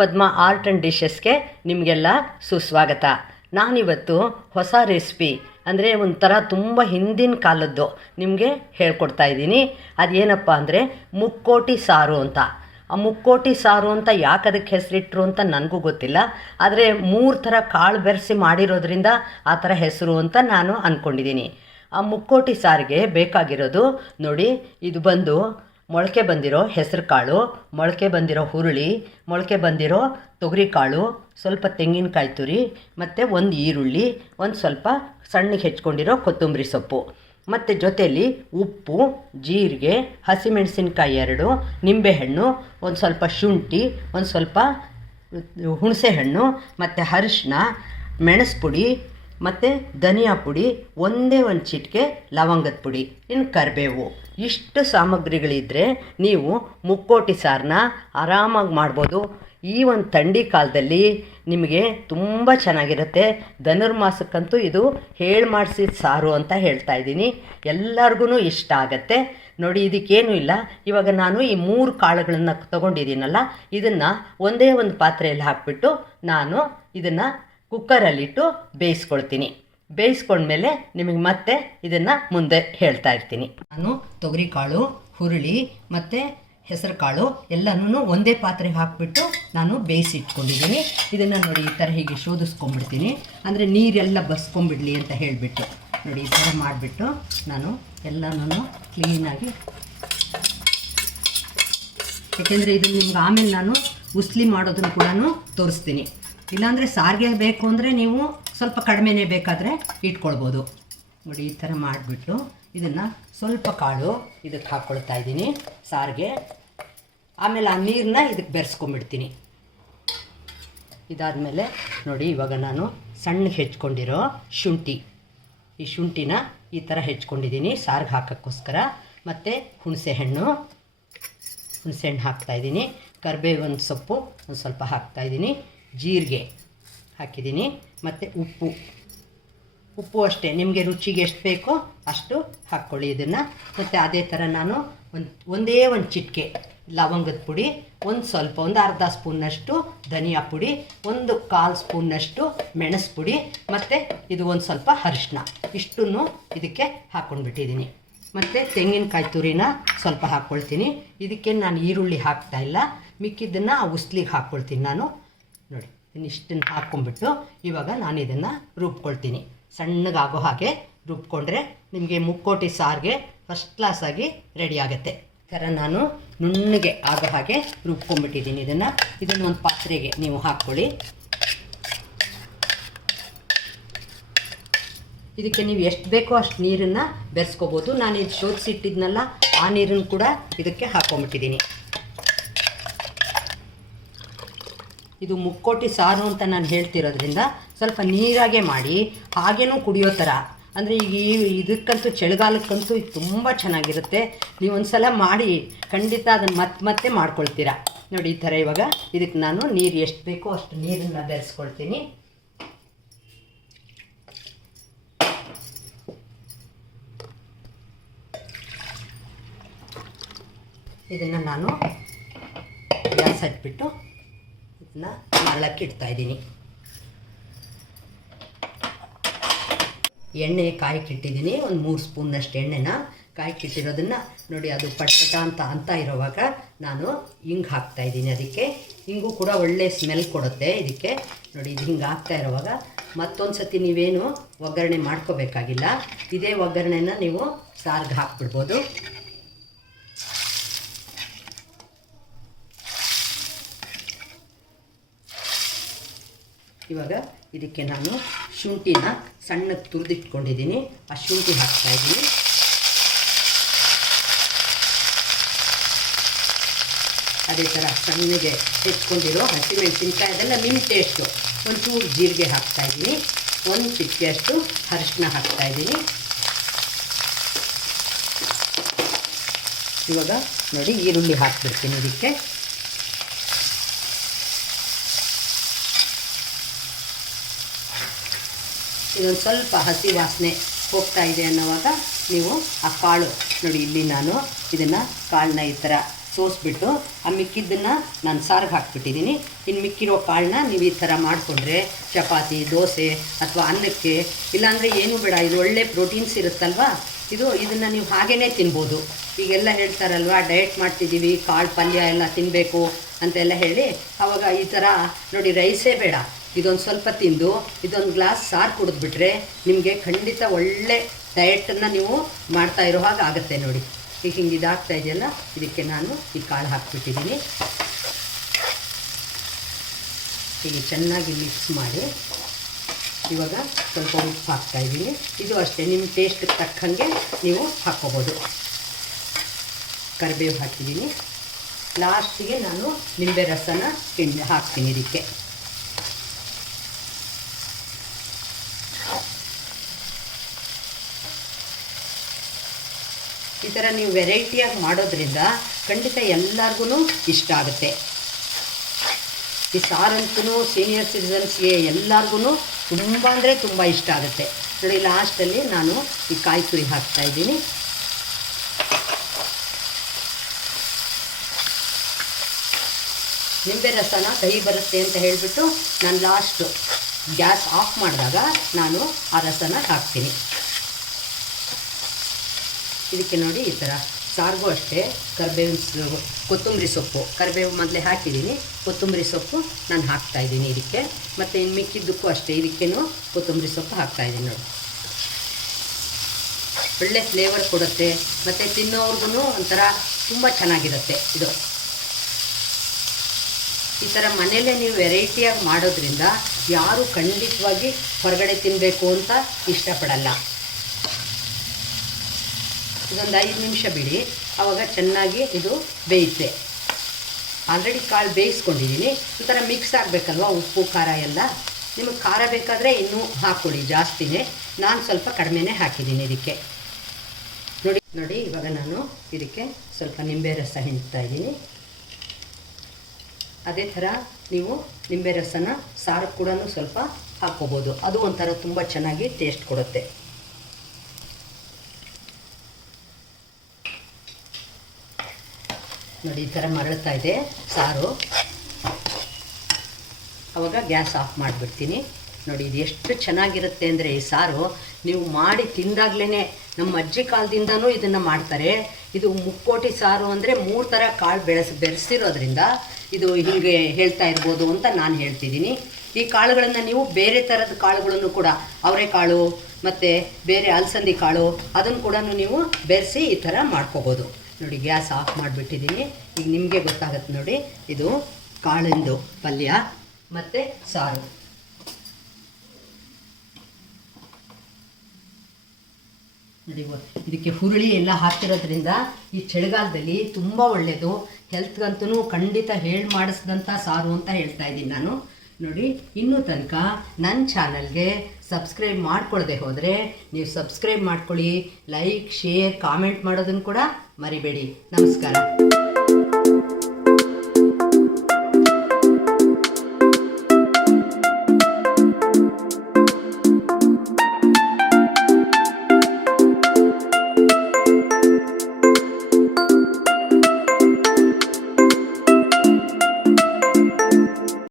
Padma art and ಡಿಶಸ್ಗೆ ನಿಮಗೆಲ್ಲ ಸುಸ್ವಾಗತ. ನಾನಿವತ್ತು ಹೊಸ ರೆಸಿಪಿ, ಅಂದರೆ ಒಂಥರ ತುಂಬ ಹಿಂದಿನ ಕಾಲದ್ದು ನಿಮಗೆ ಹೇಳ್ಕೊಡ್ತಾ ಇದ್ದೀನಿ. ಅದೇನಪ್ಪ ಅಂದರೆ ಮುಕ್ಕೋಟಿ ಸಾರು ಅಂತ. ಆ ಮುಕ್ಕೋಟಿ ಸಾರು ಅಂತ ಯಾಕೆ ಅದಕ್ಕೆ ಹೆಸರಿಟ್ರು ಅಂತ ನನಗೂ ಗೊತ್ತಿಲ್ಲ. ಆದರೆ ಮೂರು ಥರ ಕಾಳು ಬೆರೆಸಿ ಮಾಡಿರೋದ್ರಿಂದ ಆ ಥರ ಹೆಸರು ಅಂತ ನಾನು ಅಂದ್ಕೊಂಡಿದ್ದೀನಿ ಆ ಮುಕ್ಕೋಟಿ ಸಾರಿಗೆ ಬೇಕಾಗಿರೋದು ನೋಡಿ, ಇದು ಬಂದು ಮೊಳಕೆ ಬಂದಿರೋ ಹೆಸರು ಕಾಳು ಮೊಳಕೆ ಬಂದಿರೋ ಹುರುಳಿ, ಮೊಳಕೆ ಬಂದಿರೋ ತೊಗರಿಕಾಳು, ಸ್ವಲ್ಪ ತೆಂಗಿನಕಾಯಿ ತುರಿ, ಮತ್ತು ಒಂದು ಈರುಳ್ಳಿ, ಒಂದು ಸ್ವಲ್ಪ ಸಣ್ಣಗೆ ಹೆಚ್ಕೊಂಡಿರೋ ಕೊತ್ತಂಬರಿ ಸೊಪ್ಪು. ಮತ್ತು ಜೊತೆಯಲ್ಲಿ ಉಪ್ಪು, ಜೀರಿಗೆ, ಹಸಿಮೆಣಸಿನ್ಕಾಯಿ ಎರಡು, ನಿಂಬೆಹಣ್ಣು, ಒಂದು ಸ್ವಲ್ಪ ಶುಂಠಿ, ಒಂದು ಸ್ವಲ್ಪ ಹುಣಸೆಹಣ್ಣು, ಮತ್ತು ಅರಿಶಿನ ಮೆಣಸು ಪುಡಿ ಮತ್ತು ಧನಿಯಾ ಪುಡಿ, ಒಂದೇ ಒಂದು ಚಿಟಿಕೆ, ಲವಂಗದ ಪುಡಿ ಇನ್ನು ಕರಿಬೇವು. ಇಷ್ಟು ಸಾಮಗ್ರಿಗಳಿದ್ದರೆ ನೀವು ಮುಕ್ಕೋಟಿ ಸಾರನ್ನ ಆರಾಮಾಗಿ ಮಾಡ್ಬೋದು. ಈ ಒಂದು ಥಂಡಿ ಕಾಲದಲ್ಲಿ ನಿಮಗೆ ತುಂಬ ಚೆನ್ನಾಗಿರುತ್ತೆ. ಧನುರ್ಮಾಸಕ್ಕಂತೂ ಇದು ಹೇಳಿ ಮಾಡಿಸಿದ ಸಾರು ಅಂತ ಹೇಳ್ತಾ ಇದ್ದೀನಿ. ಎಲ್ಲರಿಗೂ ಇಷ್ಟ ಆಗತ್ತೆ. ನೋಡಿ, ಇದಕ್ಕೇನು ಇಲ್ಲ. ಇವಾಗ ನಾನು ಈ ಮೂರು ಕಾಳುಗಳನ್ನು ತೊಗೊಂಡಿದ್ದೀನಲ್ಲ, ಇದನ್ನು ಒಂದೇ ಒಂದು ಪಾತ್ರೆಯಲ್ಲಿ ಹಾಕಿಬಿಟ್ಟು ನಾನು ಇದನ್ನು ಕುಕ್ಕರಲ್ಲಿಟ್ಟು ಬೇಯಿಸ್ಕೊಳ್ತೀನಿ. ಬೇಯಿಸ್ಕೊಂಡ್ಮೇಲೆ ನಿಮಗೆ ಮತ್ತೆ ಇದನ್ನು ಮುಂದೆ ಹೇಳ್ತಾ ಇರ್ತೀನಿ. ನಾನು ತೊಗರಿಕಾಳು, ಹುರುಳಿ ಮತ್ತು ಹೆಸರು ಕಾಳು ಎಲ್ಲನೂ ಒಂದೇ ಪಾತ್ರೆಗೆ ಹಾಕಿಬಿಟ್ಟು ನಾನು ಬೇಯಿಸಿ ಇಟ್ಕೊಂಡಿದ್ದೀನಿ ಇದನ್ನು ನೋಡಿ ಈ ಥರ ಹೀಗೆ ಶೋಧಿಸ್ಕೊಂಡ್ಬಿಡ್ತೀನಿ. ಅಂದರೆ ನೀರೆಲ್ಲ ಬಸ್ಕೊಂಬಿಡಲಿ ಅಂತ ಹೇಳಿಬಿಟ್ಟು. ನೋಡಿ ಈ ಥರ ಮಾಡಿಬಿಟ್ಟು ನಾನು ಎಲ್ಲನೂ ಕ್ಲೀನಾಗಿ ಯಾಕೆಂದರೆ ಇದನ್ನು ನಿಮ್ಗೆ ಆಮೇಲೆ ನಾನು ಉಸ್ಲಿ ಮಾಡೋದನ್ನು ಕೂಡ ತೋರಿಸ್ತೀನಿ. ಇಲ್ಲಾಂದರೆ ಸಾರಿಗೆ ಬೇಕು ಅಂದರೆ ನೀವು ಸ್ವಲ್ಪ ಕಡಿಮೆನೇ ಬೇಕಾದರೆ ಇಟ್ಕೊಳ್ಬೋದು. ನೋಡಿ, ಈ ಥರ ಮಾಡಿಬಿಟ್ಟು ಇದನ್ನು ಸ್ವಲ್ಪ ಕಾಳು ಇದಕ್ಕೆ ಹಾಕ್ಕೊಳ್ತಾ ಇದ್ದೀನಿ ಸಾರಿಗೆ. ಆಮೇಲೆ ಆ ನೀರನ್ನ ಇದಕ್ಕೆ ಬೆರೆಸ್ಕೊಂಬಿಡ್ತೀನಿ ಇದಾದಮೇಲೆ ನೋಡಿ, ಇವಾಗ ನಾನು ಸಣ್ಣಗೆ ಹೆಚ್ಕೊಂಡಿರೋ ಶುಂಠಿ. ಈ ಶುಂಠಿನ ಈ ಥರ ಹೆಚ್ಕೊಂಡಿದ್ದೀನಿ ಸಾರಿಗೆ ಹಾಕೋಕ್ಕೋಸ್ಕರ. ಮತ್ತು ಹುಣಸೆಹಣ್ಣು ಹುಣಸೆಹಣ್ಣು ಹಾಕ್ತಾಯಿದ್ದೀನಿ ಕರಿಬೇವಿನ ಸೊಪ್ಪು ಒಂದು ಸ್ವಲ್ಪ ಹಾಕ್ತಾಯಿದ್ದೀನಿ ಜೀರಿಗೆ ಹಾಕಿದ್ದೀನಿ, ಮತ್ತು ಉಪ್ಪು. ಉಪ್ಪು ಅಷ್ಟೇ, ನಿಮಗೆ ರುಚಿಗೆ ಎಷ್ಟು ಬೇಕೋ ಅಷ್ಟು ಹಾಕ್ಕೊಳ್ಳಿ ಇದನ್ನು. ಮತ್ತು ಅದೇ ಥರ ನಾನು ಒಂದು, ಒಂದೇ ಒಂದು ಚಿಟಿಕೆ ಲವಂಗದ ಪುಡಿ, ಒಂದು ಸ್ವಲ್ಪ, ಒಂದು ಅರ್ಧ ಸ್ಪೂನ್ನಷ್ಟು ಧನಿಯಾ ಪುಡಿ, ಒಂದು ಕಾಲು ಸ್ಪೂನ್ನಷ್ಟು ಮೆಣಸು ಪುಡಿ, ಮತ್ತು ಇದು ಒಂದು ಸ್ವಲ್ಪ ಅರಿಶಿನ ಇಷ್ಟನ್ನು ಇದಕ್ಕೆ ಹಾಕ್ಕೊಂಡ್ಬಿಟ್ಟಿದ್ದೀನಿ ಮತ್ತು ತೆಂಗಿನಕಾಯಿ ತುರಿನ ಸ್ವಲ್ಪ ಹಾಕ್ಕೊಳ್ತೀನಿ. ಇದಕ್ಕೆ ನಾನು ಈರುಳ್ಳಿ ಹಾಕ್ತಾ ಇಲ್ಲ. ಮಿಕ್ಕಿದ್ದನ್ನು ಉಸ್ಲಿಗೆ ಹಾಕ್ಕೊಳ್ತೀನಿ ನಾನು. ನೋಡಿ. ಇನ್ನಿಷ್ಟನ್ನು ಹಾಕ್ಕೊಂಡ್ಬಿಟ್ಟು ಇವಾಗ ನಾನು ಇದನ್ನು ರುಬ್ಕೊಳ್ತೀನಿ. ಸಣ್ಣಗಾಗೋ ಹಾಗೆ ರುಬ್ಕೊಂಡ್ರೆ ನಿಮಗೆ ಮುಕ್ಕೋಟಿ ಸಾರಿಗೆ ಫಸ್ಟ್ ಕ್ಲಾಸಾಗಿ ರೆಡಿ ಆಗುತ್ತೆ. ಥರ ನಾನು ನುಣ್ಣಗೆ ಆಗೋ ಹಾಗೆ ರುಬ್ಕೊಂಡ್ಬಿಟ್ಟಿದ್ದೀನಿ ಇದನ್ನು. ಇದನ್ನು ಒಂದು ಪಾತ್ರೆಗೆ ನೀವು ಹಾಕ್ಕೊಳ್ಳಿ. ಇದಕ್ಕೆ ನೀವು ಎಷ್ಟು ಬೇಕೋ ಅಷ್ಟು ನೀರನ್ನು ಬೆರೆಸ್ಕೋಬೋದು. ನಾನು ಇದು ಶೋಧಿಸಿಟ್ಟಿದ್ನಲ್ಲ ಆ ನೀರನ್ನು ಕೂಡ ಇದಕ್ಕೆ ಹಾಕ್ಕೊಂಬಿಟ್ಟಿದ್ದೀನಿ ಇದು ಮುಕ್ಕೋಟಿ ಸಾರು ಅಂತ ನಾನು ಹೇಳ್ತಿರೋದ್ರಿಂದ ಸ್ವಲ್ಪ ನೀರಾಗೆ ಮಾಡಿ, ಹಾಗೇನೂ ಕುಡಿಯೋ ಥರ ಅಂದರೆ ಈಗ ಈ ಇದಕ್ಕಂತೂ ಚಳಿಗಾಲಕ್ಕಂತೂ ಇದು ತುಂಬ ಚೆನ್ನಾಗಿರುತ್ತೆ. ನೀವು ಒಂದು ಸಲ ಮಾಡಿ, ಖಂಡಿತ ಅದನ್ನು ಮತ್ತೆ ಮತ್ತೆ ಮಾಡ್ಕೊಳ್ತೀರಾ. ನೋಡಿ ಈ ಥರ ಇವಾಗ ಇದಕ್ಕೆ ನಾನು ನೀರು ಎಷ್ಟು ಬೇಕೋ ಅಷ್ಟು ನೀರನ್ನು ಬೆರೆಸ್ಕೊಳ್ತೀನಿ. ಇದನ್ನು ನಾನು ಗ್ಯಾಸ್ ಹಚ್ಬಿಟ್ಟು ಇದನ್ನ ಮರಳಕ್ಕೆ ಇಡ್ತಾ ಇದ್ದೀನಿ. ಎಣ್ಣೆ ಕಾಯಕ್ಕಿಟ್ಟಿದ್ದೀನಿ ಒಂದು ಮೂರು ಸ್ಪೂನ್ನಷ್ಟು ಎಣ್ಣೆನ ಕಾಯಕ್ಕಿಟ್ಟಿರೋದನ್ನು ನೋಡಿ, ಅದು ಪಟ್ಪಟ ಅಂತ ಅಂತ ಇರೋವಾಗ ನಾನು ಹಿಂಗೆ ಹಾಕ್ತಾ ಇದ್ದೀನಿ ಅದಕ್ಕೆ. ಹಿಂಗೂ ಕೂಡ ಒಳ್ಳೆ ಸ್ಮೆಲ್ ಕೊಡುತ್ತೆ ಇದಕ್ಕೆ. ನೋಡಿ, ಇದು ಹಿಂಗೆ ಹಾಕ್ತಾ ಇರೋವಾಗ ಮತ್ತೊಂದು ಸತಿ ನೀವೇನು ಒಗ್ಗರಣೆ ಮಾಡ್ಕೋಬೇಕಾಗಿಲ್ಲ. ಇದೇ ಒಗ್ಗರಣೆನ ನೀವು ಸಾರಿಗೆ ಹಾಕ್ಬಿಡ್ಬೋದು. ಇವಾಗ ಇದಕ್ಕೆ ನಾನು ಶುಂಠಿನ ಸಣ್ಣ ತುರಿದಿಟ್ಕೊಂಡಿದ್ದೀನಿ. ಆ ಶುಂಠಿ ಹಾಕ್ತಾ ಇದ್ದೀನಿ. ಅದೇ ಥರ ಸಣ್ಣಗೆ ಹೆಚ್ಕೊಂಡಿರೋ ಹಸಿಮೆಣಸಿನ್ಕಾಯಿ ಅದೆಲ್ಲ ನಿಮ್ಮ ಟೇಸ್ಟು ಒಂಚೂರು ಜೀರಿಗೆ ಹಾಕ್ತಾ ಇದ್ದೀನಿ. ಒಂದು ಚಿಟಿಕೆಯಷ್ಟು ಅರಿಶಿನ ಹಾಕ್ತಾ ಇದ್ದೀನಿ. ಇವಾಗ ನೋಡಿ ಈರುಳ್ಳಿ ಹಾಕ್ಬಿಡ್ತೀನಿ ಇದಕ್ಕೆ. ಇದೊಂದು ಸ್ವಲ್ಪ ಹಸಿ ವಾಸನೆ ಹೋಗ್ತಾ ಇದೆ ಅನ್ನೋವಾಗ ನೀವು ಆ ಕಾಳು ನೋಡಿ, ಇಲ್ಲಿ ನಾನು ಇದನ್ನು ಕಾಳನ್ನ ಈ ಥರ ಸೋಸ್ಬಿಟ್ಟು ಆ ಮಿಕ್ಕಿದ್ದನ್ನು ನಾನು ಸಾರಿಗೆ ಹಾಕ್ಬಿಟ್ಟಿದ್ದೀನಿ ಇನ್ನು ಮಿಕ್ಕಿರೋ ಕಾಳನ್ನ ನೀವು ಈ ಥರ ಮಾಡಿಕೊಂಡ್ರೆ ಚಪಾತಿ, ದೋಸೆ ಅಥವಾ ಅನ್ನಕ್ಕೆ, ಇಲ್ಲಾಂದರೆ ಏನೂ ಬೇಡ, ಇದು ಒಳ್ಳೆ ಪ್ರೋಟೀನ್ಸ್ ಇರುತ್ತಲ್ವಾ? ಇದು ಇದನ್ನು ನೀವು ಹಾಗೇ ತಿನ್ಬೋದು. ಈಗೆಲ್ಲ ಹೇಳ್ತಾರಲ್ವಾ, ಡಯಟ್ ಮಾಡ್ತಿದ್ದೀವಿ ಕಾಳು ಪಲ್ಯ ಎಲ್ಲ ತಿನ್ನಬೇಕು ಅಂತೆಲ್ಲ ಹೇಳಿ ಆವಾಗ ಈ ಥರ ನೋಡಿ, ರೈಸೇ ಬೇಡ. ಇದೊಂದು ಸ್ವಲ್ಪ ತಿಂದು, ಇದೊಂದು ಗ್ಲಾಸ್ ಸಾರು ಕುಡಿದ್ಬಿಟ್ರೆ ನಿಮಗೆ ಖಂಡಿತ ಒಳ್ಳೆ ಡಯಟನ್ನು ನೀವು ಮಾಡ್ತಾ ಇರೋ ಹಾಗೆ ಆಗುತ್ತೆ ನೋಡಿ. ಈಗ ಹಿಂಗೆ ಇದಾಗ್ತಾ ಇದೆಯಲ್ಲ, ಇದಕ್ಕೆ ನಾನು ಈ ಕಾಳು ಹಾಕ್ಬಿಟ್ಟಿದ್ದೀನಿ. ಹೀಗೆ ಚೆನ್ನಾಗಿ ಮಿಕ್ಸ್ ಮಾಡಿ ಇವಾಗ ಸ್ವಲ್ಪ ಉಪ್ಪು ಹಾಕ್ತಾ ಇದ್ದೀನಿ. ಇದು ಅಷ್ಟೇ ನಿಮ್ಮ ಟೇಸ್ಟ್ಗೆ ತಕ್ಕಂಗೆ ನೀವು ಹಾಕ್ಕೋಬೋದು. ಕರಿಬೇವು ಹಾಕಿದ್ದೀನಿ. ಲಾಸ್ಟಿಗೆ ನಾನು ನಿಂಬೆ ರಸನ ಹಿಂಡಿ ಹಾಕ್ತೀನಿ ಇದಕ್ಕೆ. ಥರ ನೀವು ವೆರೈಟಿಯಾಗಿ ಮಾಡೋದ್ರಿಂದ ಖಂಡಿತ ಎಲ್ಲರಿಗೂ ಇಷ್ಟ ಆಗುತ್ತೆ. ಈ ಸಾರಂತೂ ಸೀನಿಯರ್ ಸಿಟಿಸನ್ಸ್ಗೆ ಎಲ್ಲರಿಗೂ ತುಂಬ ಅಂದರೆ ತುಂಬ ಇಷ್ಟ ಆಗುತ್ತೆ. ನೋಡಿ ಲಾಸ್ಟಲ್ಲಿ ನಾನು ಈ ಕಾಯಿ ತುರಿ ಹಾಕ್ತಾ ಇದ್ದೀನಿ. ನಿಂಬೆ ರಸನ ಕಹಿ ಬರುತ್ತೆ ಅಂತ ಹೇಳಿಬಿಟ್ಟು ನಾನು ಲಾಸ್ಟು ಗ್ಯಾಸ್ ಆಫ್ ಮಾಡಿದಾಗ ನಾನು ಆ ರಸನ ಹಾಕ್ತೀನಿ. ಇದಕ್ಕೆ ನೋಡಿ ಈ ಥರ. ಸಾರಿಗೂ ಅಷ್ಟೇ ಕರಿಬೇವಿನ ಕೊತ್ತಂಬರಿ ಸೊಪ್ಪು. ಕರಿಬೇವು ಮೊದಲೇ ಹಾಕಿದ್ದೀನಿ. ಕೊತ್ತಂಬರಿ ಸೊಪ್ಪು ನಾನು ಹಾಕ್ತಾಯಿದ್ದೀನಿ ಇದಕ್ಕೆ. ಮತ್ತು ಇನ್ನು ಮಿಕ್ಕಿದ್ದಕ್ಕೂ ಅಷ್ಟೇ, ಇದಕ್ಕೇನು ಕೊತ್ತಂಬರಿ ಸೊಪ್ಪು ಹಾಕ್ತಾಯಿದ್ದೀನಿ ನೋಡಿ. ಒಳ್ಳೆ ಫ್ಲೇವರ್ ಕೊಡುತ್ತೆ. ಮತ್ತು ತಿನ್ನೋರ್ಗು ಒಂಥರ ತುಂಬ ಚೆನ್ನಾಗಿರುತ್ತೆ ಇದು. ಈ ಥರ ಮನೆಯಲ್ಲೇ ನೀವು ವೆರೈಟಿಯಾಗಿ ಮಾಡೋದ್ರಿಂದ ಯಾರು ಖಂಡಿತವಾಗಿ ಹೊರಗಡೆ ತಿನ್ನಬೇಕು ಅಂತ ಇಷ್ಟಪಡಲ್ಲ. ಇದೊಂದು ಐದು ನಿಮಿಷ ಬಿಡಿ. ಆವಾಗ ಚೆನ್ನಾಗಿ ಇದು ಬೇಯುತ್ತೆ ಆಲ್ರೆಡಿ ಕಾಳು ಬೇಯಿಸ್ಕೊಂಡಿದ್ದೀನಿ ಒಂಥರ ಥರ ಮಿಕ್ಸ್ ಆಗಬೇಕಲ್ವ? ಉಪ್ಪು, ಖಾರ ಎಲ್ಲ. ನಿಮಗೆ ಖಾರ ಬೇಕಾದರೆ ಇನ್ನೂ ಹಾಕ್ಕೊಡಿ, ಜಾಸ್ತಿನೇ. ನಾನು ಸ್ವಲ್ಪ ಕಡಿಮೆನೇ ಹಾಕಿದ್ದೀನಿ ಇದಕ್ಕೆ. ನೋಡಿ ನೋಡಿ, ಇವಾಗ ನಾನು ಇದಕ್ಕೆ ಸ್ವಲ್ಪ ನಿಂಬೆ ರಸ ಹಿಂಡ್ತಾ ಇದ್ದೀನಿ. ಅದೇ ಥರ ನೀವು ನಿಂಬೆ ರಸನ ಸಾರು ಕೂಡ ಸ್ವಲ್ಪ ಹಾಕ್ಕೋಬೋದು. ಅದು ಒಂಥರ ತುಂಬ ಚೆನ್ನಾಗಿ ಟೇಸ್ಟ್ ಕೊಡುತ್ತೆ. ನೋಡಿ, ಈ ಥರ ಮರಳ್ತಾ ಇದೆ, ಸಾರು. ಅವಾಗ ಗ್ಯಾಸ್ ಆಫ್ ಮಾಡಿಬಿಡ್ತೀನಿ. ನೋಡಿ, ಇದು ಎಷ್ಟು ಚೆನ್ನಾಗಿರುತ್ತೆ ಅಂದರೆ ಈ ಸಾರು ನೀವು ಮಾಡಿ ತಿಂದಾಗ್ಲೇ ನಮ್ಮ ಅಜ್ಜಿ ಕಾಲದಿಂದನೂ ಇದನ್ನು ಮಾಡ್ತಾರೆ. ಇದು ಮುಕ್ಕೋಟಿ ಸಾರು ಅಂದರೆ ಮೂರು ಥರ ಕಾಳು ಬೆಳೆಸ್, ಬೆರೆಸಿರೋದ್ರಿಂದ ಇದು ಹೀಗೆ ಹೇಳ್ತಾ ಇರ್ಬೋದು ಅಂತ ನಾನು ಹೇಳ್ತಿದ್ದೀನಿ. ಈ ಕಾಳುಗಳನ್ನು ನೀವು ಬೇರೆ ಥರದ ಕಾಳುಗಳನ್ನು ಕೂಡ ಅವರೆಕಾಳು ಮತ್ತು ಬೇರೆ ಅಲಸಂದಿ ಕಾಳು ಅದನ್ನು ಕೂಡ ನೀವು ಬೆರೆಸಿ ಈ ಥರ ಮಾಡ್ಕೋಬೋದು. ನೋಡಿ, ಗ್ಯಾಸ್ ಆಫ್ ಮಾಡಿಬಿಟ್ಟಿದ್ದೀನಿ. ಈಗ ನಿಮಗೆ ಗೊತ್ತಾಗತ್ತೆ ನೋಡಿ, ಇದು ಕಾಳಿಂದು ಪಲ್ಯ ಮತ್ತು ಸಾರು. ನೋಡಿ ಇದಕ್ಕೆ ಹುರುಳಿ ಎಲ್ಲ ಹಾಕಿರೋದ್ರಿಂದ ಈ ಚಳಿಗಾಲದಲ್ಲಿ ತುಂಬ ಒಳ್ಳೆಯದು ಹೆಲ್ತ್ಗಂತೂ ಖಂಡಿತ ಹೇಳಿ ಮಾಡಿಸಿದಂಥ ಸಾರು ಅಂತ ಹೇಳ್ತಾ ಇದ್ದೀನಿ ನಾನು. ನೋಡಿ, ಇನ್ನೂ ತನಕ ನನ್ನ ಚಾನಲ್ಗೆ ಸಬ್ಸ್ಕ್ರೈಬ್ ಮಾಡ್ಕೊಳ್ಳದೆ ಹೋದರೆ ನೀವು ಸಬ್ಸ್ಕ್ರೈಬ್ ಮಾಡ್ಕೊಳ್ಳಿ, ಲೈಕ್, ಶೇರ್, ಕಾಮೆಂಟ್ ಮಾಡೋದನ್ನು ಕೂಡ ಮರಿಬೇಡಿ. ನಮಸ್ಕಾರ.